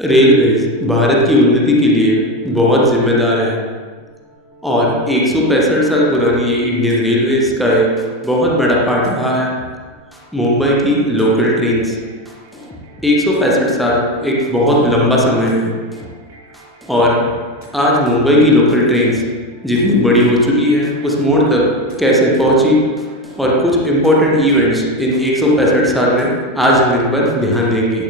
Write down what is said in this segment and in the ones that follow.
Railways Bharat की उन्नति के लिए बहुत जिम्मेदार है और 165 साल पुरानी ये इंडियन रेलवेज का एक बहुत बड़ा पार्ट रहा है। मुंबई की लोकल ट्रेन्स 165 साल एक बहुत लंबा समय है और आज मुंबई की लोकल ट्रेन्स जितनी बड़ी हो चुकी है उस मोड़ तक कैसे पहुंची और कुछ इम्पोर्टेंट इवेंट्स इन 165 साल में आज हम इन पर ध्यान देंगे।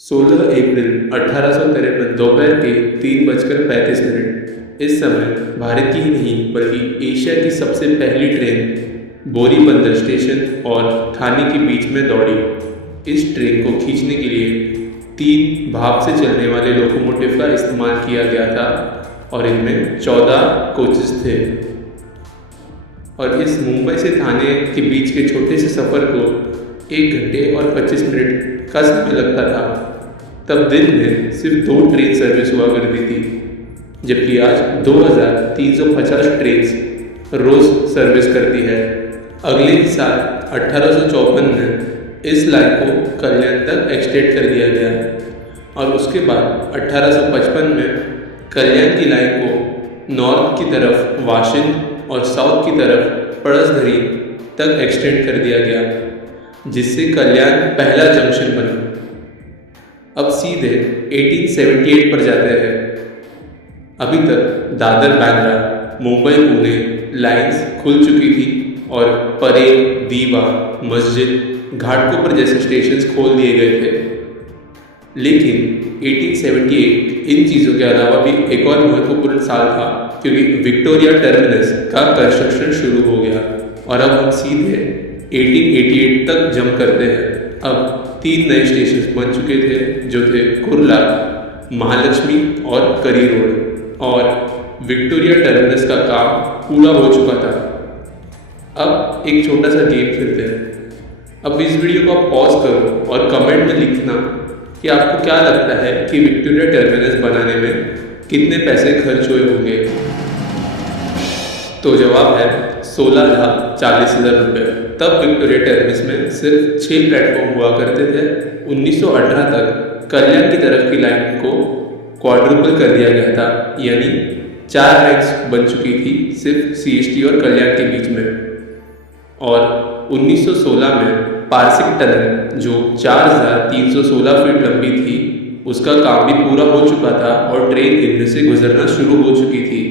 सोलह अप्रैल 1853 दोपहर के 3:35 इस समय भारत की ही नहीं बल्कि एशिया की सबसे पहली ट्रेन बोरी बंदर स्टेशन और थाने के बीच में दौड़ी। इस ट्रेन को खींचने के लिए 3 भाप से चलने वाले लोकोमोटिव का इस्तेमाल किया गया था और इनमें 14 कोचेस थे और इस मुंबई से थाने के बीच के छोटे से सफ़र को 1 घंटे और 25 मिनट का समय लगता था। तब दिन में सिर्फ 2 ट्रेन सर्विस हुआ करती थी, जबकि आज 2350 ट्रेन रोज सर्विस करती है। अगले ही साल 1854 में इस लाइन को कल्याण तक एक्सटेंड कर दिया गया और उसके बाद 1855 में कल्याण की लाइन को नॉर्थ की तरफ वाशिंद और साउथ की तरफ पड़सधरी तक एक्सटेंड कर दिया गया, जिससे कल्याण पहला जंक्शन बना। अब सीधे 1878 पर जाते हैं। अभी तक दादर बांद्रा मुंबई पुणे लाइंस खुल चुकी थी और परेल, दीवा, मस्जिद, घाटकोपर जैसे स्टेशंस खोल दिए गए थे। लेकिन 1878 इन चीज़ों के अलावा भी एक और महत्वपूर्ण साल था, क्योंकि विक्टोरिया टर्मिनस का कंस्ट्रक्शन शुरू हो गया और अब हम सीधे 1888 तक जंप करते हैं। अब 3 नए स्टेशन बन चुके थे, जो थे कुर्ला, महालक्ष्मी और करी रोड, और विक्टोरिया टर्मिनस का काम पूरा हो चुका था। अब एक छोटा सा गेम खेलते हैं। अब इस वीडियो को आप पॉज करो और कमेंट में लिखना कि आपको क्या लगता है कि विक्टोरिया टर्मिनस बनाने में कितने पैसे खर्च हुए होंगे। तो जवाब है 16,40,000 रुपये। तब विक्टोरिया टर्मिनस में सिर्फ 6 प्लेटफॉर्म हुआ करते थे। 1918 तक कल्याण की तरफ की लाइन को क्वाड्रुपल कर दिया गया था, यानी 4 लाइन्स बन चुकी थी सिर्फ सीएसटी और कल्याण के बीच में। और 1916 में पारसिक टनल, जो 4,316 फीट लंबी थी, उसका काम भी पूरा हो चुका था और ट्रेन इनमें से गुजरना शुरू हो चुकी थी।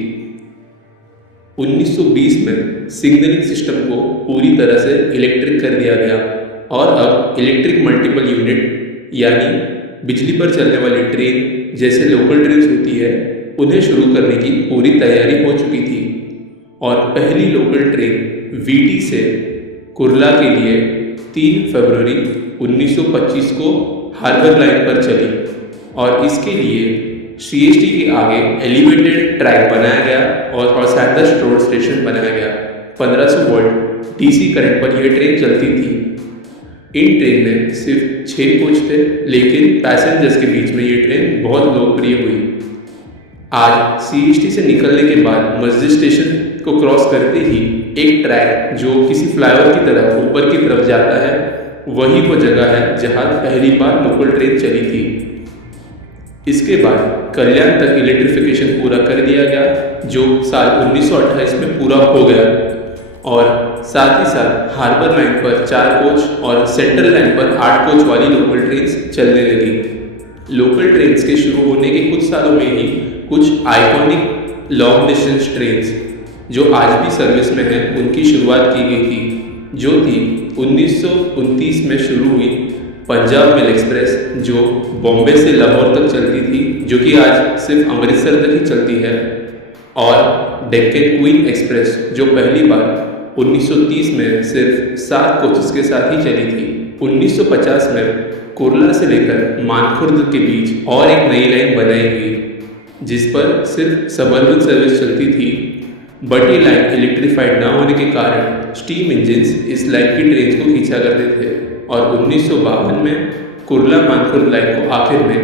1920 में सिग्नलिंग सिस्टम को पूरी तरह से इलेक्ट्रिक कर दिया गया और अब इलेक्ट्रिक मल्टीपल यूनिट, यानी बिजली पर चलने वाली ट्रेन जैसे लोकल ट्रेन होती है, उन्हें शुरू करने की पूरी तैयारी हो चुकी थी। और पहली लोकल ट्रेन वीटी से कुर्ला के लिए 3 फरवरी 1925 को हार्बर लाइन पर चली और इसके लिए सीएसटी के आगे एलिवेटेड ट्रैक बनाया गया और सैंडर्स रोड स्टेशन बनाया गया। 1500 वोल्ट डीसी करंट पर यह ट्रेन चलती थी। इन ट्रेन में सिर्फ 6 कोच थे, लेकिन पैसेंजर्स के बीच में ये ट्रेन बहुत लोकप्रिय हुई। आज सीएसटी से निकलने के बाद मस्जिद स्टेशन को क्रॉस करते ही एक ट्रैक जो किसी फ्लाईओवर की तरह ऊपर की तरफ जाता है, वही वो जगह है जहां पहली बार लोकल ट्रेन चली थी। इसके बाद कल्याण तक इलेक्ट्रिफिकेशन पूरा कर दिया गया, जो साल 1928 में पूरा हो गया और साथ ही साथ हार्बर लाइन पर 4 कोच और सेंट्रल लाइन पर 8 कोच वाली लोकल ट्रेन चलने लगी। लोकल ट्रेन के शुरू होने के कुछ सालों में ही कुछ आइकॉनिक लॉन्ग डिस्टेंस ट्रेन जो आज भी सर्विस में हैं, उनकी शुरुआत की गई थी, जो थी 1929 में शुरू हुई पंजाब मेल एक्सप्रेस, जो बॉम्बे से लाहौर तक चलती थी, जो कि आज सिर्फ अमृतसर तक ही चलती है, और डेक्कन क्वीन एक्सप्रेस, जो पहली बार 1930 में सिर्फ 7 कोचेस के साथ ही चली थी। 1950 में कुर्ला से लेकर मानखुर्द के बीच और एक नई लाइन बनाई गई, जिस पर सिर्फ सबअर्बन सर्विस चलती थी, बट ये लाइन इलेक्ट्रीफाइड ना होने के कारण स्टीम इंजिन्स इस लाइन की ट्रेन को खींचा करते थे और 1952 में कुर्ला मानखुर्द लाइन को आखिर में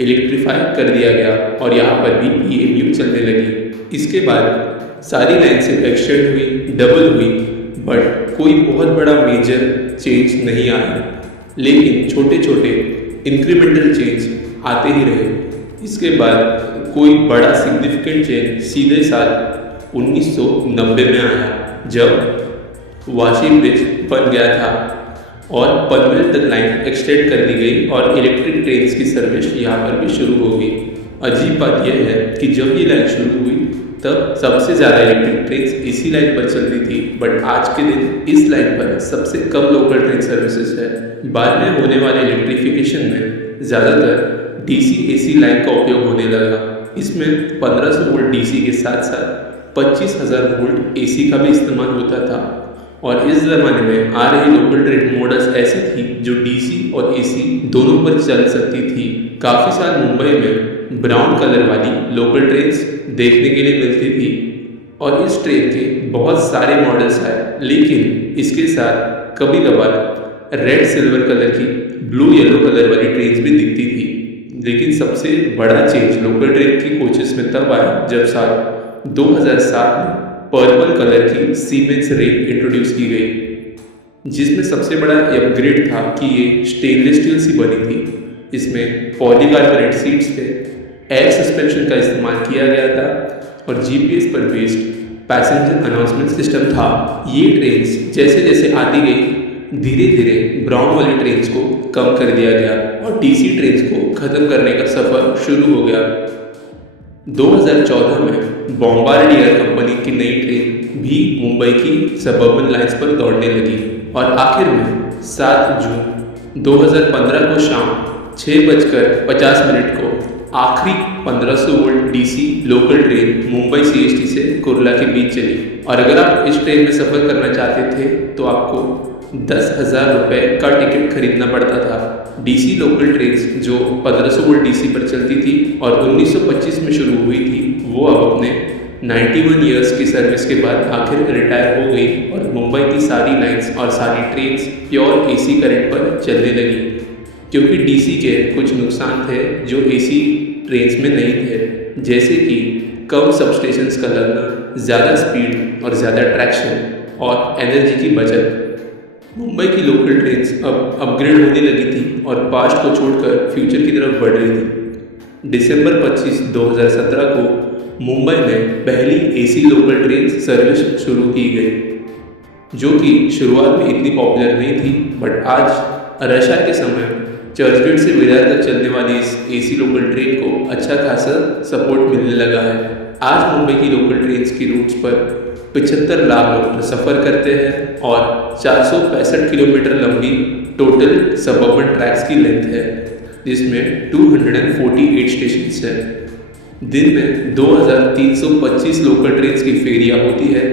इलेक्ट्रीफाई कर दिया गया और यहाँ पर भी EMU चलने लगी। इसके बाद सारी लाइन सिर्फ एक्सटेंड हुई, डबल हुई, बट कोई बहुत बड़ा मेजर चेंज नहीं आया, लेकिन छोटे छोटे इंक्रीमेंटल चेंज आते ही रहे। इसके बाद कोई बड़ा सिग्निफिकेंट चेंज सीधे साल 1990 में आया, जब वाशी ब्रिज बन गया था और पनवेल तक लाइन एक्सटेंड कर दी गई और इलेक्ट्रिक ट्रेन की सर्विस यहाँ पर भी शुरू हो गई। अजीब बात यह है कि जब ये लाइन शुरू हुई तब सबसे ज़्यादा इलेक्ट्रिक ट्रेन इसी लाइन पर चलती थी, बट आज के दिन इस लाइन पर सबसे कम लोकल ट्रेन सर्विसेज है। बाद में होने वाले इलेक्ट्रिफिकेशन में ज़्यादातर DC AC लाइन का उपयोग होने लगा। इसमें 1500 वोल्ट DC के साथ साथ 25,000 वोल्ट AC का भी इस्तेमाल होता था। और इस ज़माने में आ रही लोकल ट्रेन मॉडल्स ऐसी थी जो DC और AC दोनों पर चल सकती थी। काफ़ी साल मुंबई में ब्राउन कलर वाली लोकल ट्रेन्स देखने के लिए मिलती थी और इस ट्रेन के बहुत सारे मॉडल्स आए, लेकिन इसके साथ कभी कभार रेड सिल्वर कलर की, ब्लू येलो कलर वाली ट्रेन्स भी दिखती थी। लेकिन सबसे बड़ा चेंज लोकल ट्रेन की कोचेस में तब आया जब साल 2007 में पर्पल कलर की सीमेंस रेल इंट्रोड्यूस की गई, जिसमें सबसे बड़ा अपग्रेड था कि ये स्टेनलेस स्टील से बनी थी। इसमें पॉलीकार्बोनेट सीट्स थे, एयर सस्पेंशन का इस्तेमाल किया गया था और GPS पर बेस्ड पैसेंजर अनाउंसमेंट सिस्टम था। ये ट्रेन्स जैसे जैसे आती गई धीरे धीरे ब्राउन वाली ट्रेन्स को कम कर दिया गया और DC ट्रेन्स को ख़त्म करने का सफ़र शुरू हो गया। 2014 में बॉम्बार्डियर कंपनी की नई ट्रेन भी मुंबई की सबअर्बन लाइंस पर दौड़ने लगी और आखिर में 7 जून 2015 को शाम 6:50 को आखिरी 1500 volt DC local train Mumbai CST से कुर्ला के बीच चली। और अगर आप इस ट्रेन में सफ़र करना चाहते थे तो आपको 10,000 रुपये का टिकट खरीदना पड़ता था। DC लोकल ट्रेन्स जो 1500 वोल्ट DC पर चलती थी और 1925 में शुरू हुई थी, वो अब अपने 91 ईयर्स की सर्विस के बाद आखिर रिटायर हो गई और मुंबई की सारी लाइंस और सारी ट्रेन्स प्योर AC करंट पर चलने लगी, क्योंकि DC के कुछ नुकसान थे जो AC ट्रेन्स में नहीं थे, जैसे कि कम सबस्टेशंस का लगना, ज़्यादा स्पीड और ज़्यादा ट्रैक्शन और एनर्जी की बचत। मुंबई की लोकल ट्रेन्स अब अपग्रेड होने लगी थी और पास्ट को छोड़कर फ्यूचर की तरफ बढ़ रही थी। दिसंबर 25, 2017 को मुंबई में पहली AC लोकल ट्रेन सर्विस शुरू की गई, जो कि शुरुआत में इतनी पॉपुलर नहीं थी, बट आज रश आवर के समय चर्चगेट से विरार तक चलने वाली इस AC लोकल ट्रेन को अच्छा खासा सपोर्ट मिलने लगा है। आज मुंबई की लोकल ट्रेन्स की रूट्स पर 75 लाख लोग सफ़र करते हैं और 465 किलोमीटर लंबी टोटल सबअर्बन ट्रैक्स की लेंथ है, जिसमें 248 स्टेशंस हैं। दिन में 2325 लोकल ट्रेन्स की फेरियाँ होती है,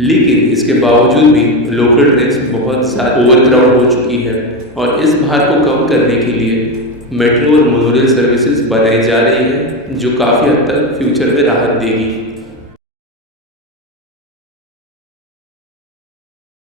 लेकिन इसके बावजूद भी लोकल ट्रेन्स बहुत ज़्यादा ओवरक्राउड हो चुकी है और इस भार को कम करने के लिए मेट्रो और मोनोरेल सर्विसेज बनाई जा रही है, जो काफ़ी हद तक फ्यूचर में राहत देगी।